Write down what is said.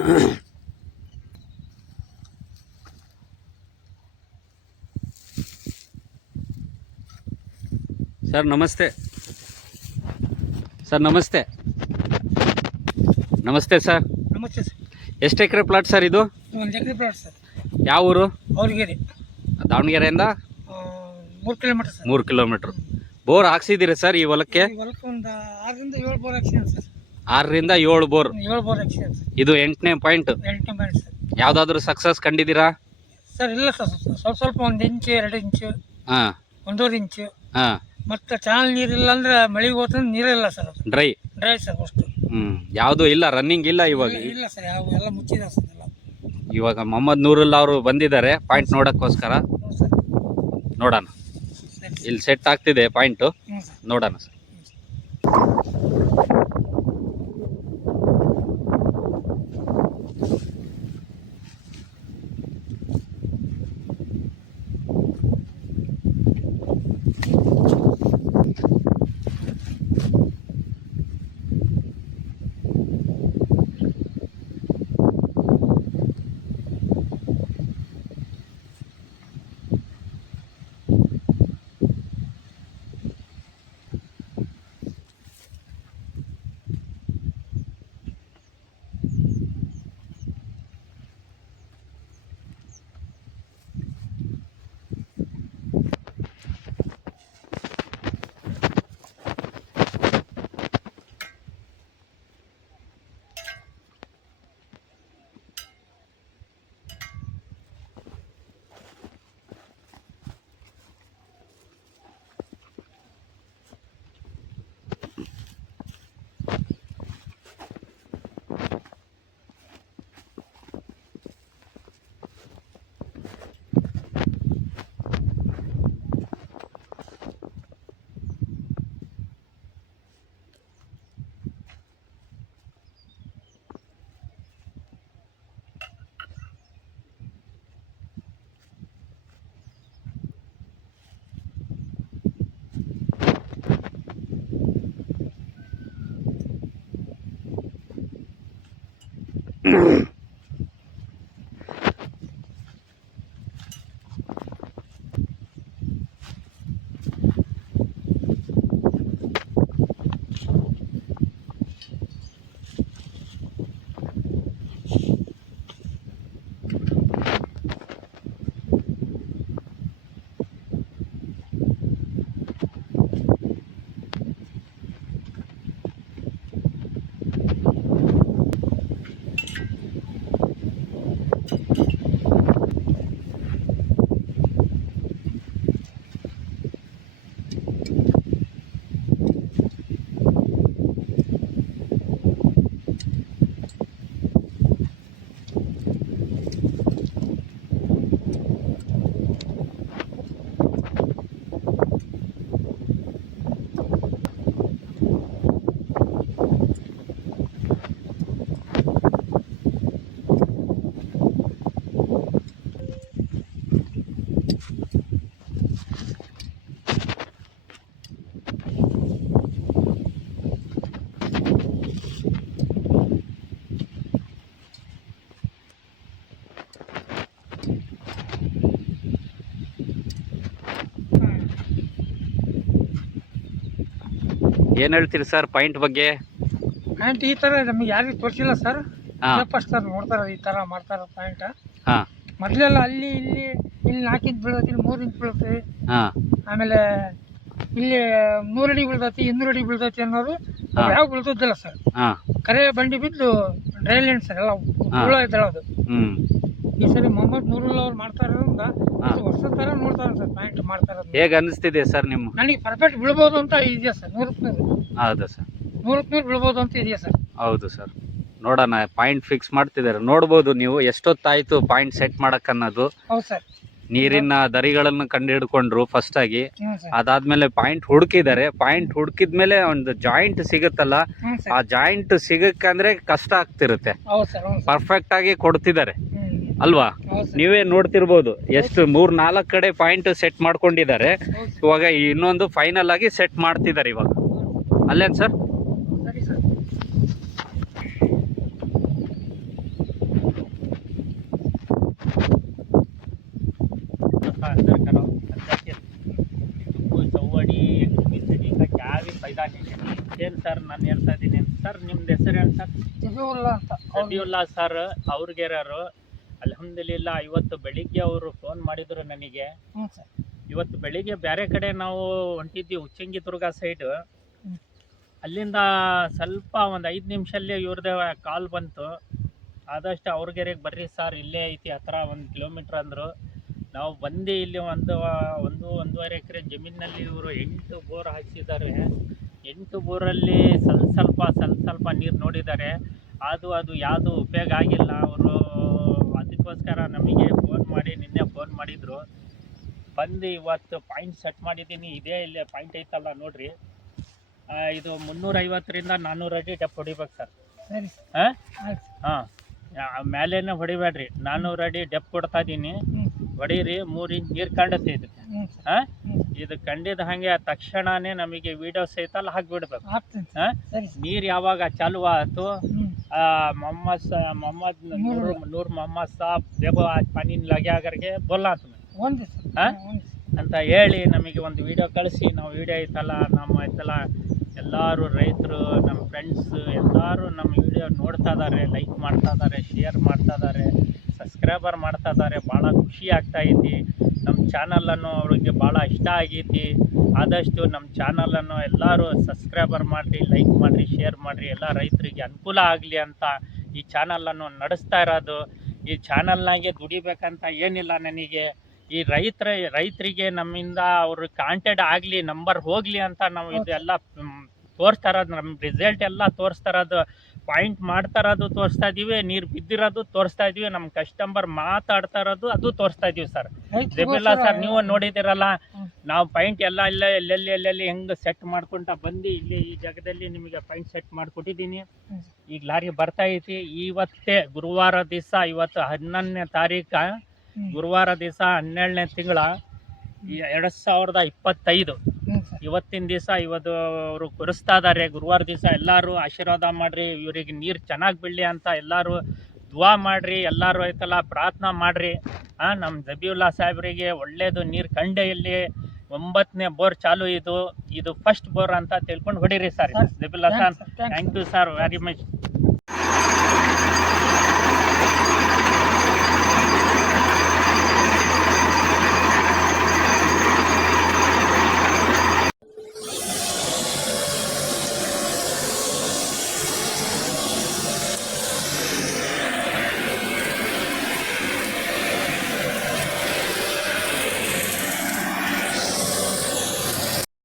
Sir ನಮಸ್ತೆ. Sir ನಮಸ್ತೆ. ನಮಸ್ತೆ ಸರ್. ನಮಸ್ತೆ ಸರ್. ಎಷ್ಟು ಎಕರೆ ಪ್ಲಾಟ್ ಸರ್ ಇದು? 1 ಎಕರೆ ಪ್ಲಾಟ್ ಸರ್. ಯಾವ ಊರು? ಅವ್ರಿಗೆರೆ, ದಾವಣಗೆರೆಯಿಂದ 3 ಕಿಲೋಮೀಟರ್ ಸರ್. 3 ಕಿಲೋಮೀಟ್ರ್. ಬೋರ್ ಹಾಕ್ಸಿದ್ದೀರಿ ಸರ್ ಈ ಹೊಲಕ್ಕೆ? ಈ ಹೊಲಕ್ಕೆ ಒಂದು 6ರಿಂದ 7 ಬೋರ್ ಹಾಕ್ಸಿದ್ದೀನಿ ಸರ್. 6ರಿಂದ 7 ಬೋರ್. 7 ಬೋರ್ ಹಾಕ್ಸಿದ್ದೀನಿ ಸರ್. ಇದು 8ನೇ ಪಾಯಿಂಟ್. 8ನೇ ಪಾಯಿಂಟ್ ಸರ್. ಯಾವುದಾದ್ರೂ ಸಕ್ಸಸ್ ಕಂಡಿದ್ದೀರಾ ಸರ್? ಇಲ್ಲ ಸರ್, ಸ್ವಲ್ಪ 1 ಇಂಚು 2 ಇಂಚು ಹಾಂ 1.5 ಇಂಚು. ಹಾಂ. ಮತ್ತು ಚಾನಲ್ ನೀರಿಲ್ಲ ಅಂದ್ರೆ ಮಳೆಗೆ ಹೋದ್ರೆ ನೀರೇ ಇಲ್ಲ ಸರ್. ಅದು ಡ್ರೈ ಸರ್ ಅಷ್ಟು. ಯಾವುದೂ ಇಲ್ಲ, ರನ್ನಿಂಗ್ ಇಲ್ಲ ಇವಾಗ? ಇಲ್ಲ ಸರ್, ಎಲ್ಲ ಮುಚ್ಚಿದ ಸರ್ ಎಲ್ಲ. ಇವಾಗ ಮೊಹಮ್ಮದ್ ನೂರುಲ್ಲಾ ಅವರು ಬಂದಿದ್ದಾರೆ ಪಾಯಿಂಟ್ ನೋಡೋಕ್ಕೋಸ್ಕರ. ಹ್ಞೂ ಸರ್. ನೋಡೋಣ, ಸರಿ ಇಲ್ಲಿ ಸೆಟ್ ಆಗ್ತಿದೆ ಪಾಯಿಂಟು, ಹ್ಞೂ ಸರ್. ನೋಡೋಣ ಸರ್. ಏನು ಹೇಳ್ತೀರಿ ಸರ್ ಪಾಯಿಂಟ್ ಬಗ್ಗೆ? ಪಾಯಿಂಟ್ ಈ ಥರ ನಮಗೆ ಯಾರಿಗೂ ತೋರಿಸಿಲ್ಲ ಸರ್. ಹಾಂ ಫಸ್ಟ್ ಸರ್ ನೋಡ್ತಾರೆ ಈ ಥರ ಮಾಡ್ತಾರೆ ಪಾಯಿಂಟ್. ಹಾಂ ಮೊದಲೆಲ್ಲ ಅಲ್ಲಿ ಇಲ್ಲಿ 4 ಇಂಚ್ ಬೀಳ್ತೈತಿ, ಇಲ್ಲಿ 3 ಇಂಚ್ ಬೀಳ್ತೈತಿ. ಹಾಂ. ಆಮೇಲೆ ಇಲ್ಲಿ 100 ಅಡಿ ಬೀಳ್ತೈತಿ, 200 ಅಡಿ ಬೀಳ್ತೈತಿ ಅನ್ನೋರು ಯಾವ ಬೀಳ್ತದಿಲ್ಲ ಸರ್. ಹಾಂ. ಕರೆ ಬಂಡಿ ಬಿದ್ದು ಡ್ರೈ ಲ್ಯಾಂಡ್ ಸರ್ ಎಲ್ಲ ಹುಳ ಇದ್ದಳದು. ಈ ಸರಿ ಮೊಹಮ್ಮದ್ ನೂರುಲ್ಲಾ ಅವ್ರು ಮಾಡ್ತಾ ಇರೋದ್ರಿಂದ ವರ್ಷದ ಥರ ನೋಡ್ತಾರೆ ಸರ್ ಪಾಯಿಂಟ್ ಮಾಡ್ತಾ ಇರೋದು. ಹೇಗೆ ಅನಿಸ್ತಿದೆ ಸರ್ ನಿಮ್ಮ? ನನಗೆ ಪರ್ಫೆಕ್ಟ್ ಬೀಳ್ಬೋದು ಅಂತ ಇದೆಯಾ ಸರ್, 100ಕ್ಕೆ 100. ಹೌದಾ ಸರ್? 100ಕ್ಕೆ 100 ಬೀಳ್ಬೋದು ಅಂತ ಇದೆಯಾ ಸರ್? ಹೌದು ಸರ್. ನೋಡೋಣ, ಪಾಯಿಂಟ್ ಫಿಕ್ಸ್ ಮಾಡ್ತಿದ್ದಾರೆ. ನೋಡ್ಬೋದು ನೀವು ಎಷ್ಟೊತ್ತಾಯಿತು ಪಾಯಿಂಟ್ ಸೆಟ್ ಮಾಡೋಕ್ಕನ್ನೋದು. ಹೌದು ಸರ್. ನೀರಿನ ದರಿಗಳನ್ನು ಕಂಡುಹಿಡ್ಕೊಂಡ್ರು ಫಸ್ಟ್ ಆಗಿ. ಹ್ಞೂ ಸರ್. ಅದಾದ್ಮೇಲೆ ಪಾಯಿಂಟ್ ಹುಡುಕಿದ್ದಾರೆ. ಪಾಯಿಂಟ್ ಹುಡುಕಿದ್ಮೇಲೆ ಒಂದು ಜಾಯಿಂಟ್ ಸಿಗುತ್ತಲ್ಲ, ಹ್ಞೂ ಆ ಸರ್. ಜಾಯಿಂಟ್ ಸಿಗಕ್ಕಂದ್ರೆ ಕಷ್ಟ ಆಗ್ತಿರುತ್ತೆ. ಹೌದು ಸರ್. ಹೌದು ಸರ್. ಪರ್ಫೆಕ್ಟ್ ಆಗಿ ಕೊಡ್ತಿದ್ದಾರೆ ಹ್ಞೂ ಅಲ್ವಾ? ಹೌದು ಸರ್. ನೀವೇ ನೋಡ್ತಿರ್ಬೋದು ಎಷ್ಟು 3-4 ಕಡೆ ಪಾಯಿಂಟ್ ಸೆಟ್ ಮಾಡ್ಕೊಂಡಿದ್ದಾರೆ. ಹೌದು ಸರ್. ಇವಾಗ ಇನ್ನೊಂದು ಫೈನಲ್ ಆಗಿ ಸೆಟ್ ಮಾಡ್ತಿದ್ದಾರೆ ಇವಾಗ. ಅಲ್ಲೇನು ಸರ್? ಸರಿ ಸರ್. ದಾನಿಗೆ. ಏನು ಸರ್ ನಾನು ಹೇಳ್ತಾ ಇದ್ದೀನಿ ಸರ್, ನಿಮ್ದು ಹೆಸರು ಏನು ಸರ್? ಜಬೀವುಲ್ಲಾ ಅಂತ ಜಬೀವುಲ್ಲಾ ಸರ್ ಅವ್ರಿಗೆರಾರು. ಅಲ್ಹಮ್ದುಲಿಲ್ಲಾ ಇವತ್ತು ಬೆಳಿಗ್ಗೆ ಅವರು ಫೋನ್ ಮಾಡಿದ್ರು ನನಗೆ. ಹ್ಞೂ ಸರ್. ಇವತ್ತು ಬೆಳಿಗ್ಗೆ ಬೇರೆ ಕಡೆ ನಾವು ಹೊಂಟಿದ್ವಿ, ಉಚ್ಚಂಗಿ ದುರ್ಗ ಸೈಡ್. ಅಲ್ಲಿಂದ ಸ್ವಲ್ಪ ಒಂದು 5 ನಿಮಿಷಲ್ಲಿ ಇವ್ರದ್ದು ಕಾಲ್ ಬಂತು, ಆದಷ್ಟು ಅವ್ರಿಗೆರೆಗೆ ಬರ್ರಿ ಸರ್, ಇಲ್ಲೇ ಐತಿ ಹತ್ರ 1 ಕಿಲೋಮೀಟ್ರ್ ಅಂದರು. ನಾವು ಬಂದು ಇಲ್ಲಿ ಒಂದೂವರೆ ಎಕರೆ ಜಮೀನಿನಲ್ಲಿ ಇವರು 8 ಬೋರ್ ಹಾಕಿಸಿದ್ದಾರೆ. 8 ಬೋರಲ್ಲಿ ಸ್ವಲ್ಪ ನೀರು ನೋಡಿದ್ದಾರೆ. ಅದು ಯಾವುದು ಉಪಯೋಗ ಆಗಿಲ್ಲ. ಅವರು ಅದಕ್ಕೋಸ್ಕರ ನಮಗೆ ಫೋನ್ ಮಾಡಿ ನಿನ್ನೆ ಫೋನ್ ಮಾಡಿದರು. ಬಂದು ಇವತ್ತು ಪಾಯಿಂಟ್ ಸೆಟ್ ಮಾಡಿದ್ದೀನಿ. ಇದೇ ಇಲ್ಲಿ ಪಾಯಿಂಟ್ ಐತಲ್ಲ ನೋಡ್ರಿ, ಇದು 350ರಿಂದ 400 ಅಡಿ ಡೆಪ್ ಹೊಡಿಬೇಕು ಸರ್. ಸರಿ ಹಾಂ ಆಯ್ತು. ಹಾಂ, ಮೇಲೇನೆ ಹೊಡಿಬೇಡ್ರಿ, 400 ಅಡಿ ಡೆಪ್ ಕೊಡ್ತಾ ಇದ್ದೀನಿ. ಹೊಡೀರಿ, 3 ಇಂಚ್ ನೀರು ಕಂಡತ್ತೆ ಇದಕ್ಕೆ. ಹ್ಞೂ ಸರ್. ಹಾಂ, ಇದು ಕಂಡಿದ್ದ ಹಾಗೆ ತಕ್ಷಣನೇ ನಮಗೆ ವಿಡಿಯೋ ಸಹಿತ ಹಾಕಿಬಿಡ್ಬೇಕು. ಆಗ್ತೀನಿ ಸರ್. ಹಾಂ, ಸರಿ ಸರ್. ನೀರು ಯಾವಾಗ ಚಾಲು ಆಯ್ತು, ಹ್ಞೂ मोहम्मद नूर मोहम्मद साहब देखो आज पानी लगे करके बोला तुम्हें ಒಂದು ಸರ್. ಹಾಂ ಒಂದು ಅಂತ ಹೇಳಿ ನಮಗೆ ಒಂದು ವಿಡಿಯೋ ಕಳಿಸಿ. ನಾವು ವಿಡಿಯೋ ಐತಲ್ಲ ಎಲ್ಲರೂ ರೈತರು, ನಮ್ಮ ಫ್ರೆಂಡ್ಸ್ ಎಲ್ಲರೂ ನಮ್ಮ ವಿಡಿಯೋ ನೋಡ್ತಾ ಇದ್ದಾರೆ, ಲೈಕ್ ಮಾಡ್ತಾ ಇದ್ದಾರೆ, ಶೇರ್ ಮಾಡ್ತಾ ಇದ್ದಾರೆ, ಸಬ್ಸ್ಕ್ರೈಬರ್ ಮಾಡ್ತಾ ಇದ್ದಾರೆ. ಭಾಳ ಖುಷಿ ಆಗ್ತಾ ಐತಿ. ನಮ್ಮ ಚಾನಲನ್ನು ಅವ್ರಿಗೆ ಭಾಳ ಇಷ್ಟ ಆಗೈತಿ. ಆದಷ್ಟು ನಮ್ಮ ಚಾನಲನ್ನು ಎಲ್ಲರೂ ಸಬ್ಸ್ಕ್ರೈಬರ್ ಮಾಡಿರಿ, ಲೈಕ್ ಮಾಡಿರಿ, ಶೇರ್ ಮಾಡಿರಿ. ಎಲ್ಲ ರೈತರಿಗೆ ಅನುಕೂಲ ಆಗಲಿ ಅಂತ ಈ ಚಾನಲನ್ನು ನಡೆಸ್ತಾ ಇರೋದು. ಈ ಚಾನಲ್ನಾಗೆ ದುಡಿಬೇಕಂತ ಏನಿಲ್ಲ ನನಗೆ. ಈ ರೈತರಿಗೆ ನಮ್ಮಿಂದ ಅವ್ರ ಕಾಂಟ್ಯಾಕ್ಟ್ ಆಗಲಿ, ನಂಬರ್ ಹೋಗಲಿ ಅಂತ ನಾವು ಇದೆಲ್ಲ ತೋರಿಸ್ತಾ ಇರೋದು. ನಮ್ಮ ರಿಸಲ್ಟ್ ಎಲ್ಲ ತೋರಿಸ್ತಾ ಇರೋದು, ಪಾಯಿಂಟ್ ಮಾಡ್ತಾ ಇರೋದು ತೋರಿಸ್ತಾ ಇದ್ದೀವಿ, ನೀರು ಬಿದ್ದಿರೋದು ತೋರಿಸ್ತಾ ಇದ್ದೀವಿ, ನಮ್ಮ ಕಸ್ಟಮರ್ ಮಾತಾಡ್ತಾ ಇರೋದು ಅದು ತೋರಿಸ್ತಾ ಇದ್ದೀವಿ ಸರ್. ಜಬೀವುಲ್ಲಾ ಸರ್ ನೀವು ನೋಡಿದಿರಲ್ಲ, ನಾವು ಪಾಯಿಂಟ್ ಎಲ್ಲ ಎಲ್ಲೆಲ್ಲಿ ಹೆಂಗೆ ಸೆಟ್ ಮಾಡ್ಕೊಂತ ಬಂದು ಇಲ್ಲಿ ಈ ಜಾಗದಲ್ಲಿ ನಿಮಗೆ ಪಾಯಿಂಟ್ ಸೆಟ್ ಮಾಡಿಕೊಟ್ಟಿದ್ದೀನಿ. ಈಗ ಲಾರಿ ಬರ್ತಾ ಐತಿ. ಇವತ್ತೇ ಗುರುವಾರ ದಿವಸ, ಇವತ್ತು 11ನೇ ತಾರೀಕು, ಗುರುವಾರ ದಿವಸ 12ನೇ ತಿಂಗಳ 2025. ಇವತ್ತಿನ ದಿವಸ ಇವತ್ತು ಅವರು ಕೊರಿಸ್ತಾ ಇದ್ದಾರೆ. ಗುರುವಾರ ದಿವಸ ಎಲ್ಲರೂ ಆಶೀರ್ವಾದ ಮಾಡಿರಿ, ಇವರಿಗೆ ನೀರು ಚೆನ್ನಾಗಿ ಬೀಳಲಿ ಅಂತ ಎಲ್ಲರೂ ದುವಾ ಮಾಡಿರಿ. ಎಲ್ಲರೂ ಐತಲ್ಲ ಪ್ರಾರ್ಥನಾ ಮಾಡಿರಿ. ನಮ್ಮ ಜಬೀವುಲ್ಲಾ ಸಾಹೇಬರಿಗೆ ಒಳ್ಳೆಯದು ನೀರು ಕಂಡೆ. ಇಲ್ಲಿ 9ನೇ ಬೋರ್ ಚಾಲು, ಇದು ಫಸ್ಟ್ ಬೋರ್ ಅಂತ ತಿಳ್ಕೊಂಡು ಹೊಡೀರಿ sir. Zabiulla sir, thank you sir very much.